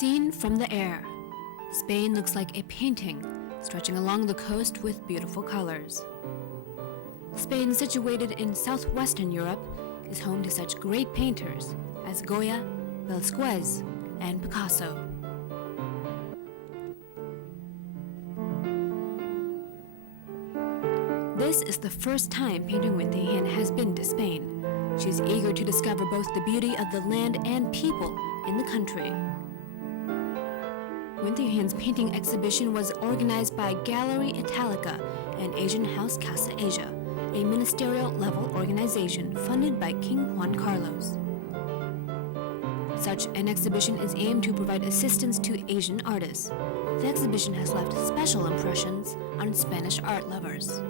Seen from the air, Spain looks like a painting stretching along the coast with beautiful colors. Spain, situated in southwestern Europe, is home to such great painters as Goya, Velázquez, and Picasso. This is the first time painter Nguyê Thi Hiê has been to Spain. She's eager to discover both the beauty of the land and people in the country. Nguyê Thi Hiê's painting exhibition was organized by Gallery Italica and Asian House Casa Asia, a ministerial-level organization funded by King Juan Carlos. Such an exhibition is aimed to provide assistance to Asian artists. The exhibition has left special impressions on Spanish art lovers.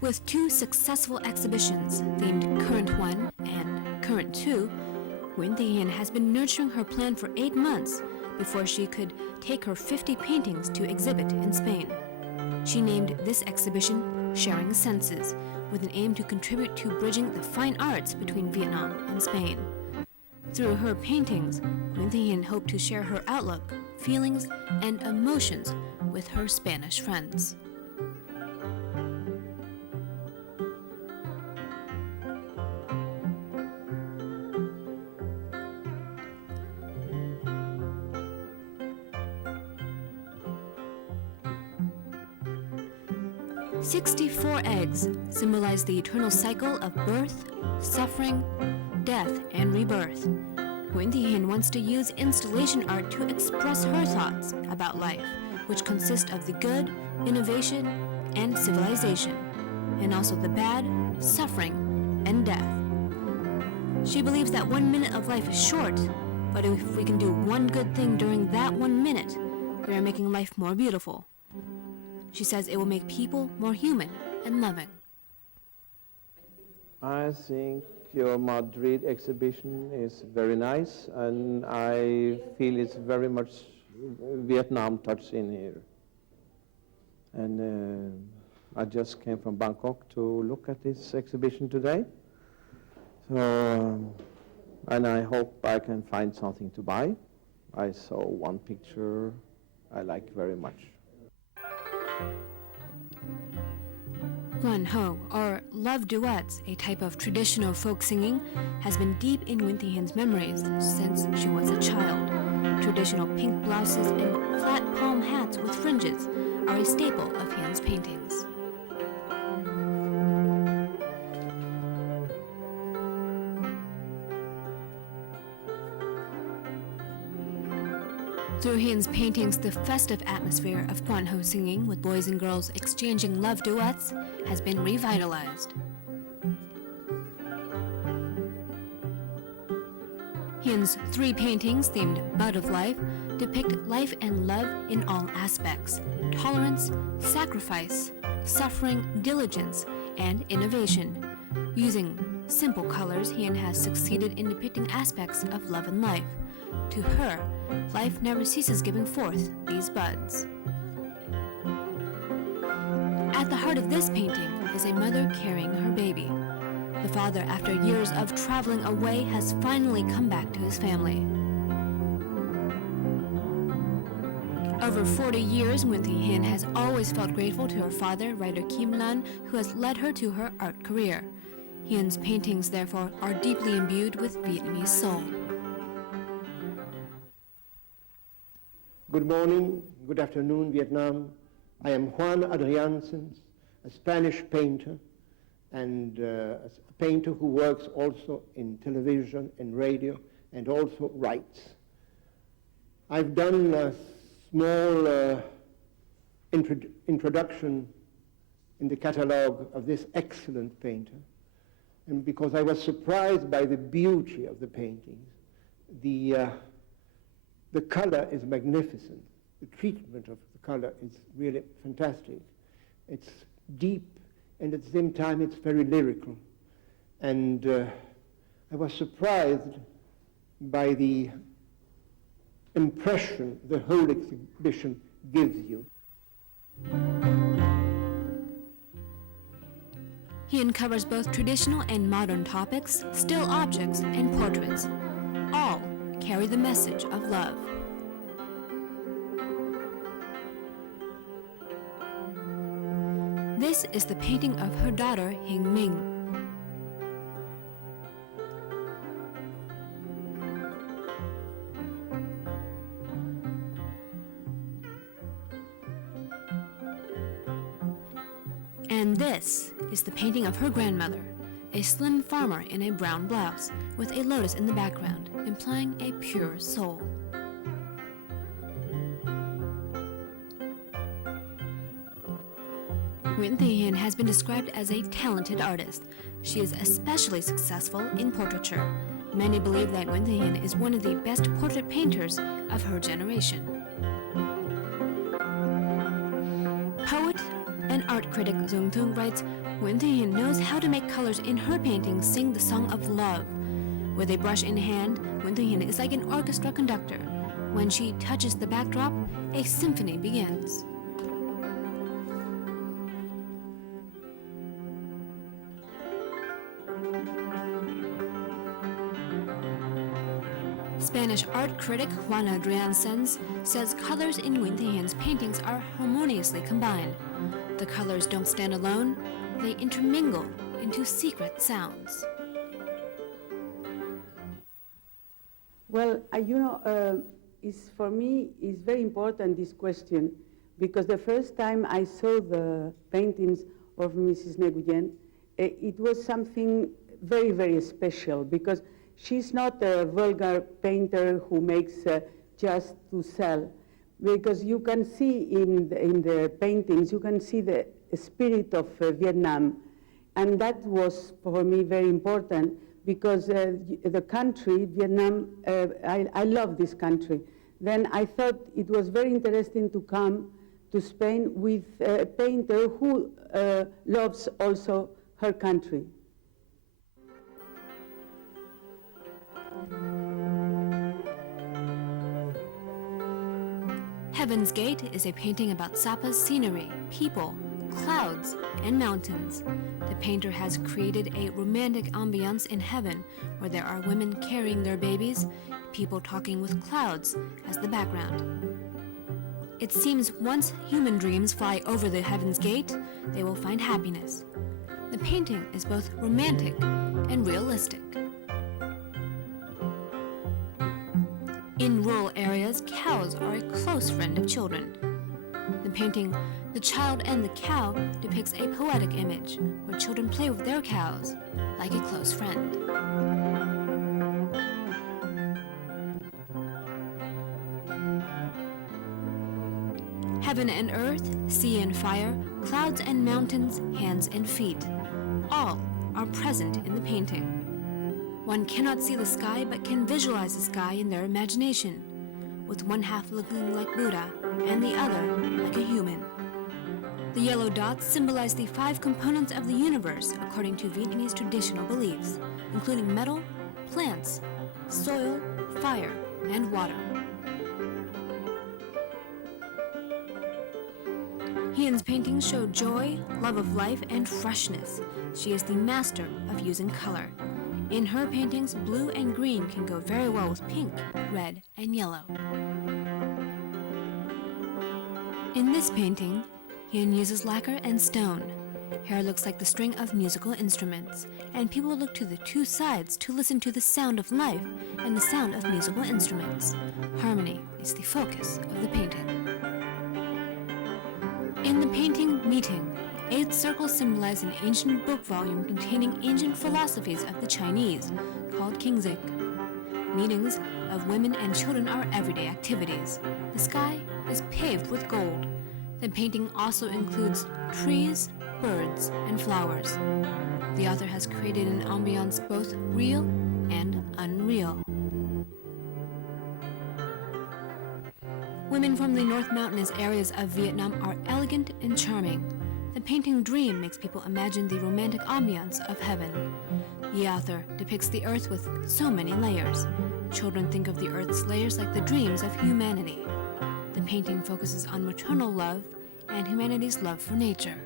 With two successful exhibitions, themed Current 1 and Current 2, Nguyê Thi Hiê has been nurturing her plan for 8 months before she could take her 50 paintings to exhibit in Spain. She named this exhibition Sharing Senses, with an aim to contribute to bridging the fine arts between Vietnam and Spain. Through her paintings, Nguyê Thi Hiê hoped to share her outlook, feelings, and emotions with her Spanish friends. "64 eggs symbolize the eternal cycle of birth, suffering, death, and rebirth. Nguyê Thi Hiê wants to use installation art to express her thoughts about life, which consist of the good, innovation, and civilization, and also the bad, suffering, and death. She believes that 1 minute of life is short, but if we can do one good thing during that 1 minute, we are making life more beautiful. She says it will make people more human and loving." I think your Madrid exhibition is very nice, and I feel it's very much Vietnam touch in here. And I just came from Bangkok to look at this exhibition today. So, and I hope I can find something to buy. I saw one picture I like very much. Quan Ho, or love duets, a type of traditional folk singing, has been deep in Nguyê Thi Hiê's memories since she was a child. Traditional pink blouses and flat palm hats with fringes are a staple of Hiê's paintings. Through Hiê's paintings, the festive atmosphere of Quan Ho singing with boys and girls exchanging love duets has been revitalized. Hiê's 3 paintings themed Bud of Life depict life and love in all aspects: tolerance, sacrifice, suffering, diligence, and innovation. Using simple colors, Hiê has succeeded in depicting aspects of love and life. To her, life never ceases giving forth these buds. At the heart of this painting is a mother carrying her baby. The father, after years of traveling away, has finally come back to his family. Over 40 years, Nguyê Thi Hiê has always felt grateful to her father, writer Kim Lan, who has led her to her art career. Hiê's paintings, therefore, are deeply imbued with Vietnamese soul. Good morning, good afternoon, Vietnam. I am Juan Adriansens, a Spanish painter, and a painter who works also in television and radio, and also writes. I've done a small introduction in the catalogue of this excellent painter, and because I was surprised by the beauty of the paintings, the color is magnificent. The treatment of the color is really fantastic. It's deep, and at the same time it's very lyrical. And I was surprised by the impression the whole exhibition gives you. He uncovers both traditional and modern topics, still objects, and portraits. All carry the message of love. This is the painting of her daughter, Hình Minh. And this is the painting of her grandmother, a slim farmer in a brown blouse, with a lotus in the background, implying a pure soul. Nguyễn Thi Hiê has been described as a talented artist. She is especially successful in portraiture. Many believe that Nguyễn Thi Hiê is one of the best portrait painters of her generation. Poet and art critic Dung Thung writes, Nguyễn Thi Hiê knows how to make colors in her paintings sing the song of love. With a brush in hand, Nguyễn Thi Hiê is like an orchestra conductor. When she touches the backdrop, a symphony begins. Spanish art critic Juan Adriansens says colors in Nguyễn Thi Hiê's paintings are harmoniously combined. The colors don't stand alone, they intermingle into secret sounds. Well, for me, it's very important, this question, because the first time I saw the paintings of Mrs. Nguyen, it was something very, very special, because she's not a vulgar painter who makes just to sell, because you can see in the paintings, you can see the spirit of Vietnam. And that was, for me, very important, because the country, Vietnam, I love this country. Then I thought it was very interesting to come to Spain with a painter who loves also her country. Heaven's Gate is a painting about Sapa's scenery, people, clouds, and mountains. The painter has created a romantic ambiance in heaven where there are women carrying their babies, people talking with clouds as the background. It seems once human dreams fly over the Heaven's Gate, they will find happiness. The painting is both romantic and realistic. In rural areas, cows are a close friend of children. The painting, The Child and the Cow, depicts a poetic image where children play with their cows like a close friend. Heaven and earth, sea and fire, clouds and mountains, hands and feet, all are present in the painting. One cannot see the sky but can visualize the sky in their imagination, with one half looking like Buddha and the other like a human. The yellow dots symbolize the 5 components of the universe according to Vietnamese traditional beliefs, including metal, plants, soil, fire, and water. Hien's paintings show joy, love of life, and freshness. She is the master of using color. In her paintings, blue and green can go very well with pink, red, and yellow. In this painting, Hien uses lacquer and stone. Hair looks like the string of musical instruments, and people look to the 2 sides to listen to the sound of life and the sound of musical instruments. Harmony is the focus of the painting. In the painting Meeting, 8 circles symbolize an ancient book volume containing ancient philosophies of the Chinese, called Kingzik. Meetings of women and children are everyday activities. The sky is paved with gold. The painting also includes trees, birds, and flowers. The author has created an ambiance both real and unreal. Women from the North Mountainous areas of Vietnam are elegant and charming. The painting Dream makes people imagine the romantic ambiance of heaven. The author depicts the earth with so many layers. Children think of the earth's layers like the dreams of humanity. The painting focuses on maternal love and humanity's love for nature.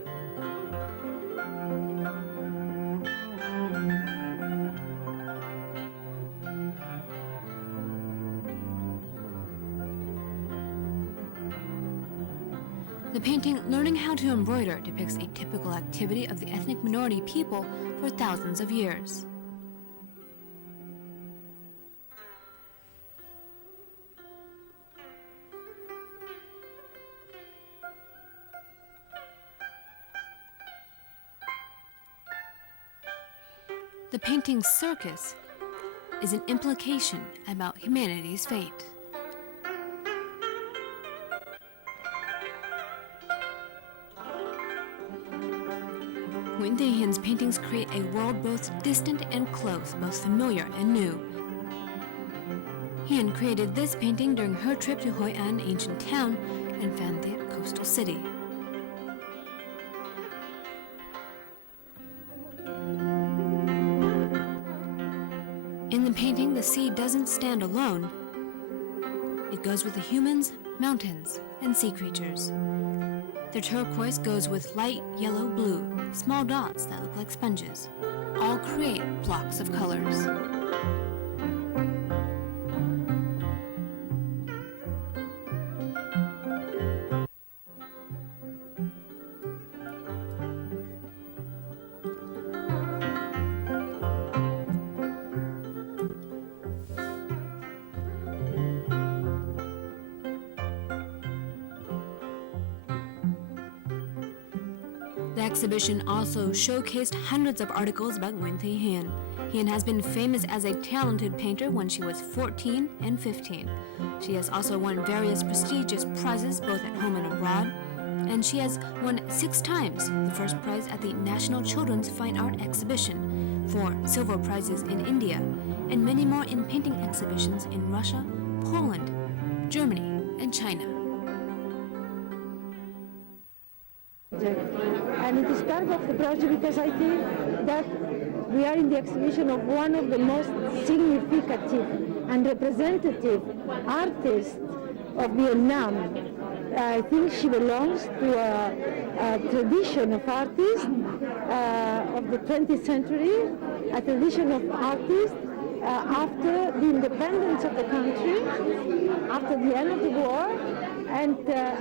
The painting Learning How to Embroider depicts a typical activity of the ethnic minority people for thousands of years. The painting Circus is an implication about humanity's fate. Thi Hiê's paintings create a world both distant and close, both familiar and new. Hiên created this painting during her trip to Hoi An, ancient town, and Phan Thiet, coastal city. In the painting, the sea doesn't stand alone. It goes with the humans, mountains, and sea creatures. The turquoise goes with light yellow-blue, small dots that look like sponges. All create blocks of colors. The exhibition also showcased hundreds of articles about Thi Hiê. Hiên has been famous as a talented painter when she was 14 and 15. She has also won various prestigious prizes both at home and abroad, and she has won 6 times the first prize at the National Children's Fine Art Exhibition, 4 silver prizes in India, and many more in painting exhibitions in Russia, Poland, Germany, and China. And it is part of the project because I think that we are in the exhibition of one of the most significant and representative artists of Vietnam. I think she belongs to a tradition of artists of the 20th century, a tradition of artists after the independence of the country, after the end of the war, and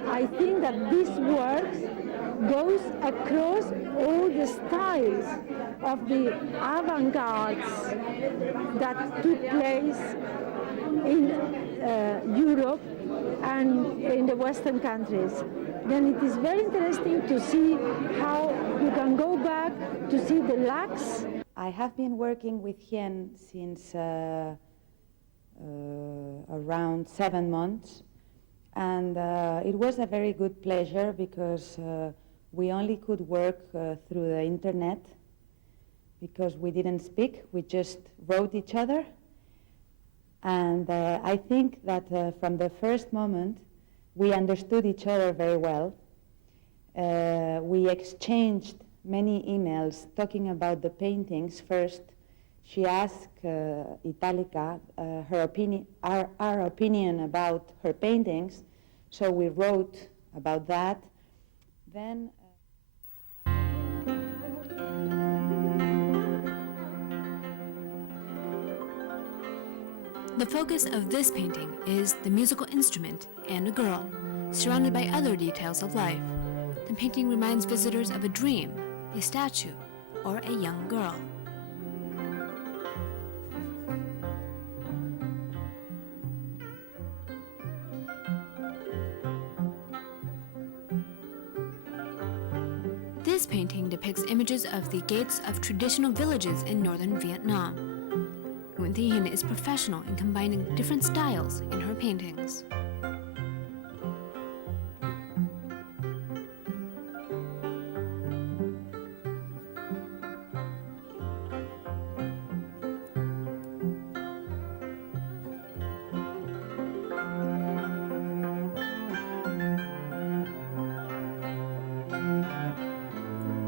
I think that these works goes across all the styles of the avant-gardes that took place in Europe and in the Western countries. Then it is very interesting to see how you can go back to see the lacks. I have been working with Hiên since around 7 months, and it was a very good pleasure because we only could work through the internet because we didn't speak, we just wrote each other. And I think that from the first moment, we understood each other very well. We exchanged many emails talking about the paintings. First, she asked Italica our opinion about her paintings, so we wrote about that. Then The focus of this painting is the musical instrument and a girl, surrounded by other details of life. The painting reminds visitors of a dream, a statue, or a young girl. This painting depicts images of the gates of traditional villages in northern Vietnam. Thi Hiê is professional in combining different styles in her paintings.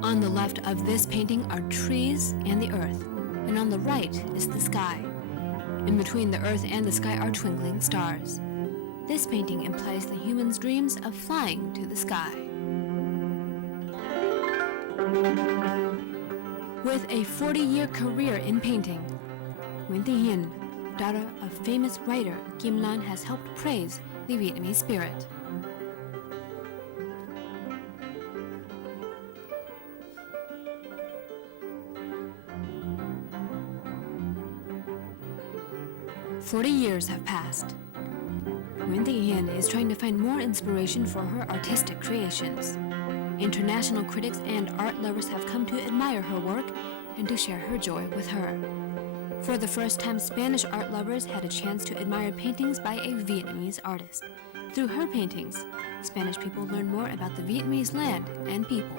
On the left of this painting are trees and the earth, and on the right is the sky. In between the earth and the sky are twinkling stars. This painting implies the human's dreams of flying to the sky. With a 40-year career in painting, Thi Hiê, daughter of famous writer Kim Lan, has helped praise the Vietnamese spirit. "40 years have passed. Thi Hiê is trying to find more inspiration for her artistic creations. International critics and art lovers have come to admire her work and to share her joy with her. For the first time, Spanish art lovers had a chance to admire paintings by a Vietnamese artist. Through her paintings, Spanish people learn more about the Vietnamese land and people.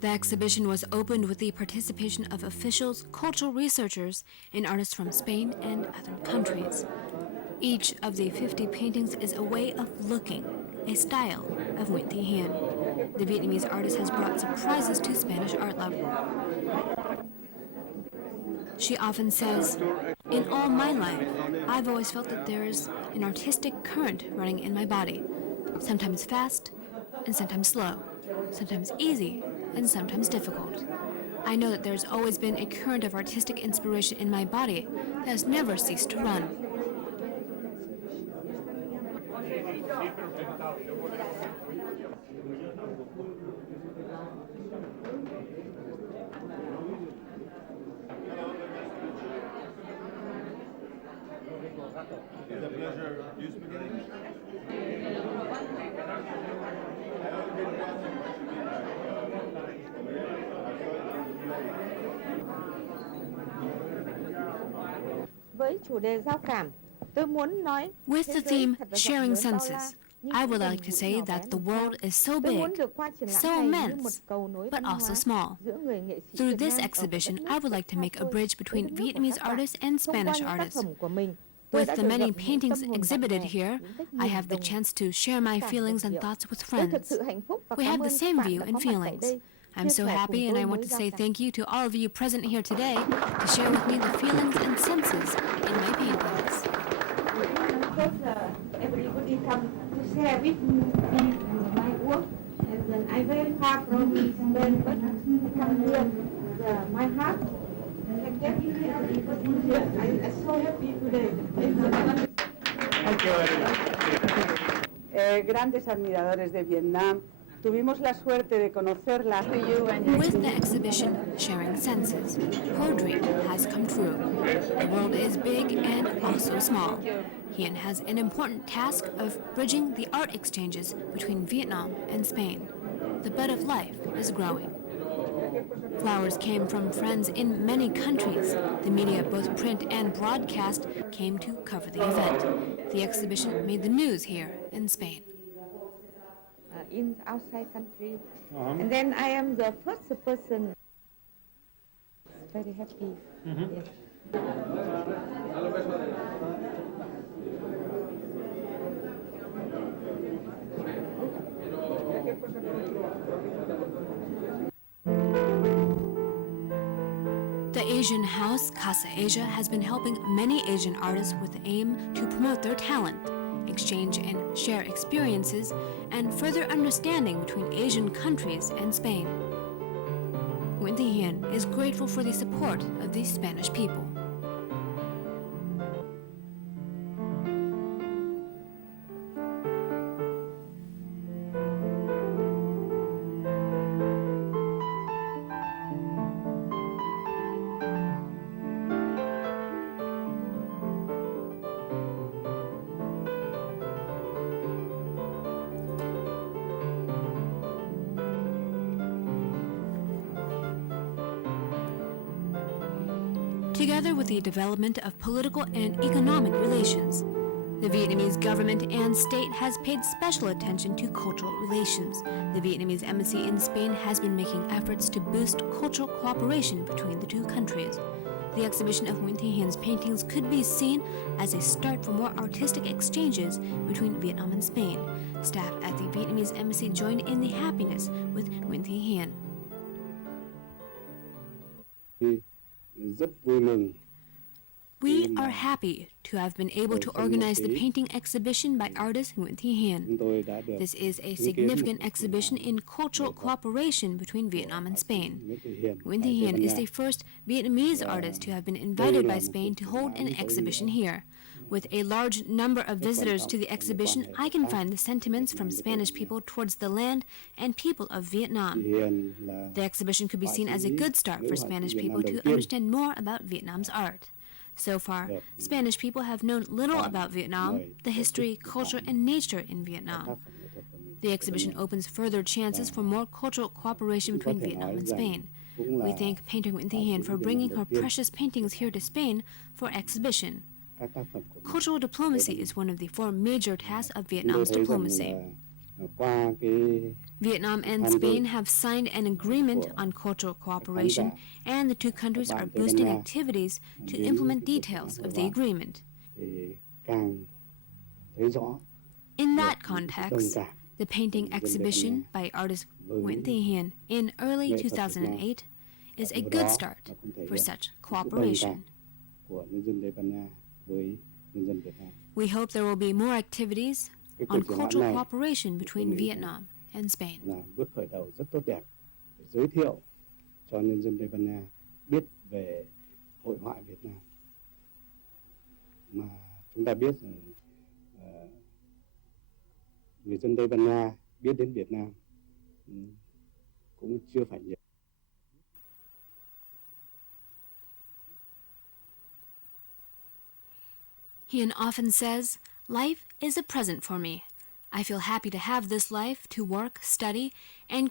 The exhibition was opened with the participation of officials, cultural researchers, and artists from Spain and other countries. Each of the 50 paintings is a way of looking, a style of Thi Hiê. The Vietnamese artist has brought surprises to Spanish art lovers. She often says, "In all my life, I've always felt that there's an artistic current running in my body, sometimes fast and sometimes slow, sometimes easy and sometimes difficult. I know that there's always been a current of artistic inspiration in my body that has never ceased to run." Với chủ đề giao cảm, tôi muốn nói With the theme Sharing Senses, I would like to say that the world is so big, so immense, but also small. Through this exhibition, I would like to make a bridge between Vietnamese artists and Spanish artists. With the many paintings exhibited here, I have the chance to share my feelings and thoughts with friends. We have the same view and feelings. I'm so happy, and I want to say thank you to all of you present here today to share with me the feelings and senses in my paintings. Everybody come to share with me my work, and then I very far from Spain, but come here, my heart. I'm so happy today. Grandes admiradores de Vietnam. Tuvimos la suerte de conocerla. With the exhibition Sharing Senses, her dream has come true. The world is big and also small. Hiên has an important task of bridging the art exchanges between Vietnam and Spain. The bud of life is growing. Flowers came from friends in many countries. The media, both print and broadcast, came to cover the event. The exhibition made the news here in Spain. In outside country, and then I am the first person. Very happy. Yes. The Asian house, Casa Asia, has been helping many Asian artists with the aim to promote their talent, exchange and share experiences, and further understanding between Asian countries and Spain. Thi Hiê is grateful for the support of the Spanish people. Together with the development of political and economic relations, the Vietnamese government and state has paid special attention to cultural relations. The Vietnamese embassy in Spain has been making efforts to boost cultural cooperation between the two countries. the exhibition of Thi Hiên's paintings could be seen as a start for more artistic exchanges between Vietnam and Spain. Staff at the Vietnamese embassy joined in the happiness with Thi Hiên. Rất vui mừng We are happy to have been able to organize the painting exhibition by artist Thi Hiên. chúng tôi đã được This is a significant exhibition in cultural cooperation between Vietnam and Spain. Thi Hiên is the first Vietnamese artist to have been invited by Spain to hold an exhibition here. With a large number of visitors to the exhibition, I can find the sentiments from Spanish people towards the land and people of Vietnam. Hiền là The exhibition could be seen as a good start for Spanish people to understand more about Vietnam's art. So far, Spanish people have known little about Vietnam, the history, culture, and nature in Vietnam. The exhibition opens further chances for more cultural cooperation between Vietnam and Spain. We thank painter Thi Hiên for bringing her precious paintings here to Spain for exhibition. các tác phẩm của mình. Cultural diplomacy is one of the four major tasks of Vietnam's Chúng tôi thấy rằng diplomacy. là qua cái Vietnam and Spain have signed an agreement on cultural cooperation, and the two countries are boosting activities to implement details of the agreement. thì càng thấy rõ In that context, the painting exhibition by artist Thi Hiên in early 2008 is a good start for such cooperation. của nhân dân Tây Ban Nha với nhân dân Việt Nam. We hope there will be more activities Cái on cuộc triển lãm cultural này cooperation between Vietnam and Spain. là bước khởi đầu rất tốt đẹp để giới thiệu cho nhân dân Tây Ban Nha biết về hội họa Việt Nam. Mà chúng ta biết rằng người dân Tây Ban Nha biết đến Việt Nam cũng chưa phải nhiều. Hiên often says, "Life is a present for me. I feel happy to have this life to work, study, and